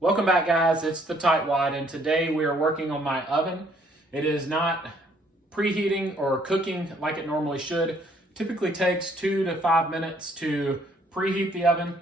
Welcome back, guys. It's the Tightwad, and today we are working on my oven. It is not preheating or cooking like it normally should. Typically takes 2 to 5 minutes to preheat the oven,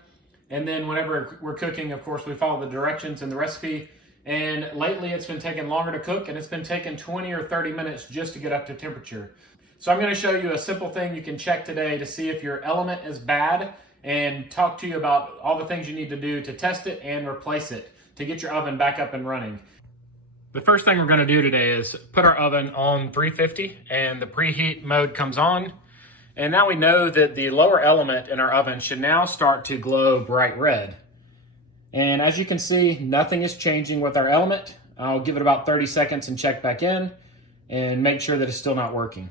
and then whenever we're cooking, of course, we follow the directions in the recipe. And lately it's been taking longer to cook, and it's been taking 20 or 30 minutes just to get up to temperature. So I'm going to show you a simple thing you can check today to see if your element is bad, and talk to you about all the things you need to do to test it and replace it to get your oven back up and running. The first thing we're going to do today is put our oven on 350, and the preheat mode comes on. And now we know that the lower element in our oven should now start to glow bright red. And as you can see, nothing is changing with our element. I'll give it about 30 seconds and check back in and make sure that it's still not working.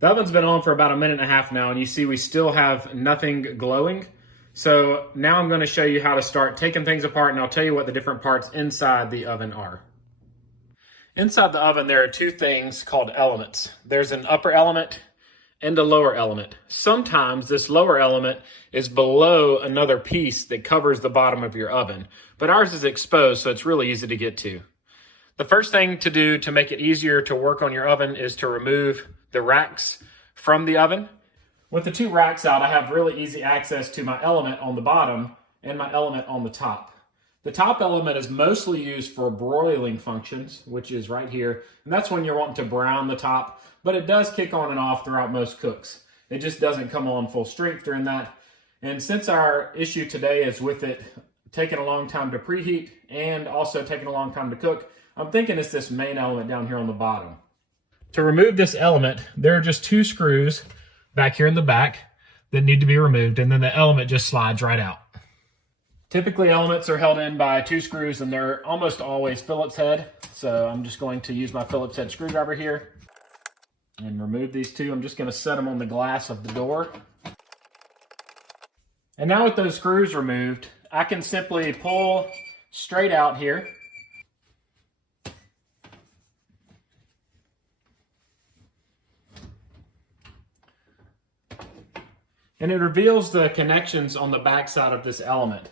The oven's been on for about 1.5 minutes now, and you see we still have nothing glowing. So now I'm going to show you how to start taking things apart, and I'll tell you what the different parts inside the oven are. Inside the oven, there are two things called elements. There's an upper element and a lower element. Sometimes this lower element is below another piece that covers the bottom of your oven, but ours is exposed, so it's really easy to get to. The first thing to do to make it easier to work on your oven is to remove the racks from the oven. With the two racks out, I have really easy access to my element on the bottom and my element on the top. The top element is mostly used for broiling functions, which is right here, and that's when you're wanting to brown the top, but it does kick on and off throughout most cooks. It just doesn't come on full strength during that. And since our issue today is with it taking a long time to preheat and also taking a long time to cook, I'm thinking it's this main element down here on the bottom. To remove this element, there are just two screws back here in the back that need to be removed, and then the element just slides right out. Typically elements are held in by two screws, and they're almost always Phillips head. So I'm just going to use my Phillips head screwdriver here and remove these two. I'm just going to set them on the glass of the door. And now with those screws removed, I can simply pull straight out here. And it reveals the connections on the back side of this element.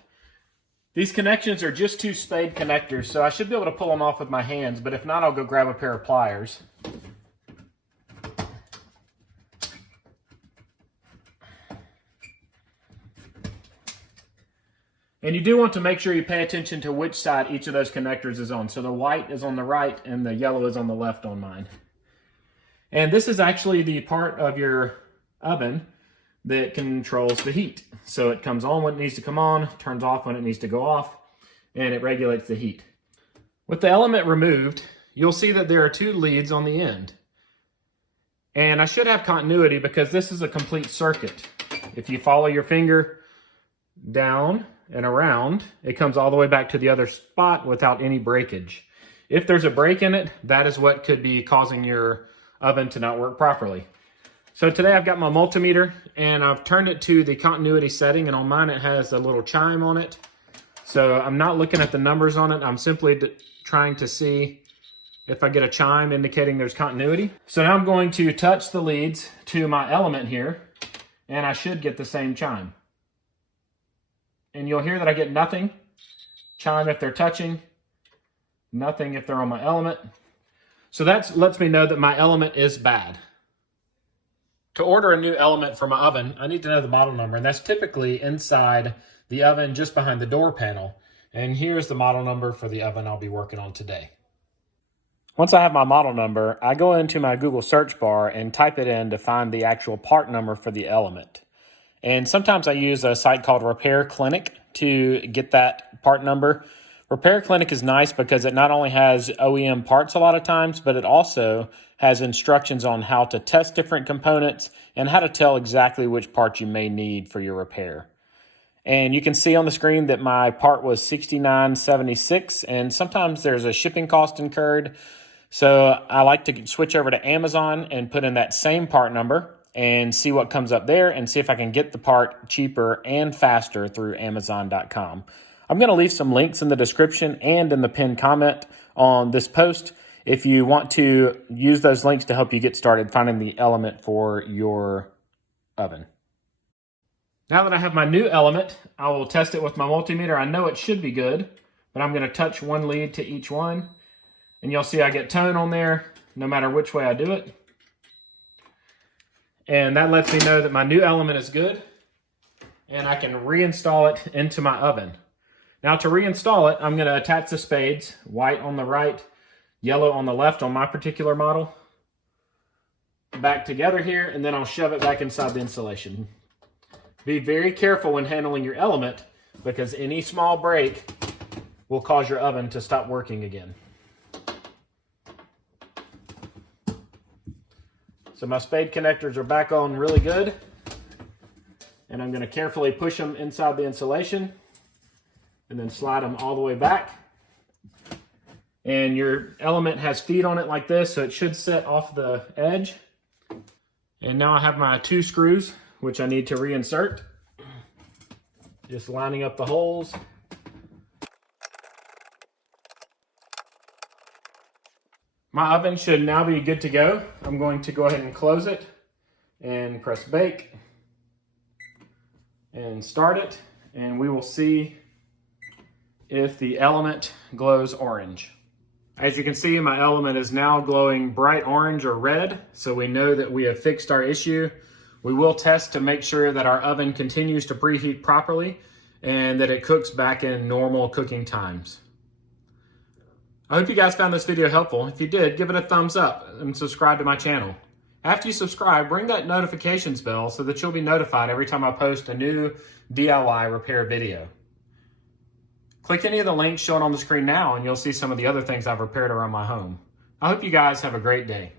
These connections are just two spade connectors, so I should be able to pull them off with my hands, but if not, I'll go grab a pair of pliers. And you do want to make sure you pay attention to which side each of those connectors is on. So the white is on the right and the yellow is on the left on mine. And this is actually the part of your oven that controls the heat. So it comes on when it needs to come on, turns off when it needs to go off, and it regulates the heat. With the element removed, you'll see that there are two leads on the end. And I should have continuity because this is a complete circuit. If you follow your finger down and around, it comes all the way back to the other spot without any breakage. If there's a break in it, that is what could be causing your oven to not work properly. So today I've got my multimeter, and I've turned it to the continuity setting, and on mine it has a little chime on it. So I'm not looking at the numbers on it. I'm simply trying to see if I get a chime indicating there's continuity. So now I'm going to touch the leads to my element here, and I should get the same chime. And you'll hear that I get nothing. Chime if they're touching, nothing if they're on my element. So that lets me know that my element is bad. To order a new element for my oven, I need to know the model number, and that's typically inside the oven just behind the door panel. And here's the model number for the oven I'll be working on today. Once I have my model number, I go into my Google search bar and type it in to find the actual part number for the element. And sometimes I use a site called Repair Clinic to get that part number. Repair Clinic is nice because it not only has OEM parts a lot of times, but it also has instructions on how to test different components and how to tell exactly which parts you may need for your repair. And you can see on the screen that my part was $69.76, and sometimes there's a shipping cost incurred. So I like to switch over to Amazon and put in that same part number and see what comes up there and see if I can get the part cheaper and faster through Amazon.com. I'm going to leave some links in the description and in the pinned comment on this post if you want to use those links to help you get started finding the element for your oven. Now that I have my new element, I will test it with my multimeter. I know it should be good, but I'm gonna touch one lead to each one. And you'll see I get tone on there no matter which way I do it. And that lets me know that my new element is good and I can reinstall it into my oven. Now to reinstall it, I'm gonna attach the spades, white on the right, yellow on the left on my particular model, back together here, and then I'll shove it back inside the insulation. Be very careful when handling your element because any small break will cause your oven to stop working again. So my spade connectors are back on really good. And I'm gonna carefully push them inside the insulation and then slide them all the way back. And your element has feet on it like this, so it should set off the edge. And now I have my 2 screws, which I need to reinsert. Just lining up the holes. My oven should now be good to go. I'm going to go ahead and close it and press bake and start it, and we will see if the element glows orange. As you can see, my element is now glowing bright orange or red, so we know that we have fixed our issue. We will test to make sure that our oven continues to preheat properly and that it cooks back in normal cooking times. I hope you guys found this video helpful. If you did, give it a thumbs up and subscribe to my channel. After you subscribe, ring that notifications bell so that you'll be notified every time I post a new DIY repair video. Click any of the links shown on the screen now and you'll see some of the other things I've repaired around my home. I hope you guys have a great day.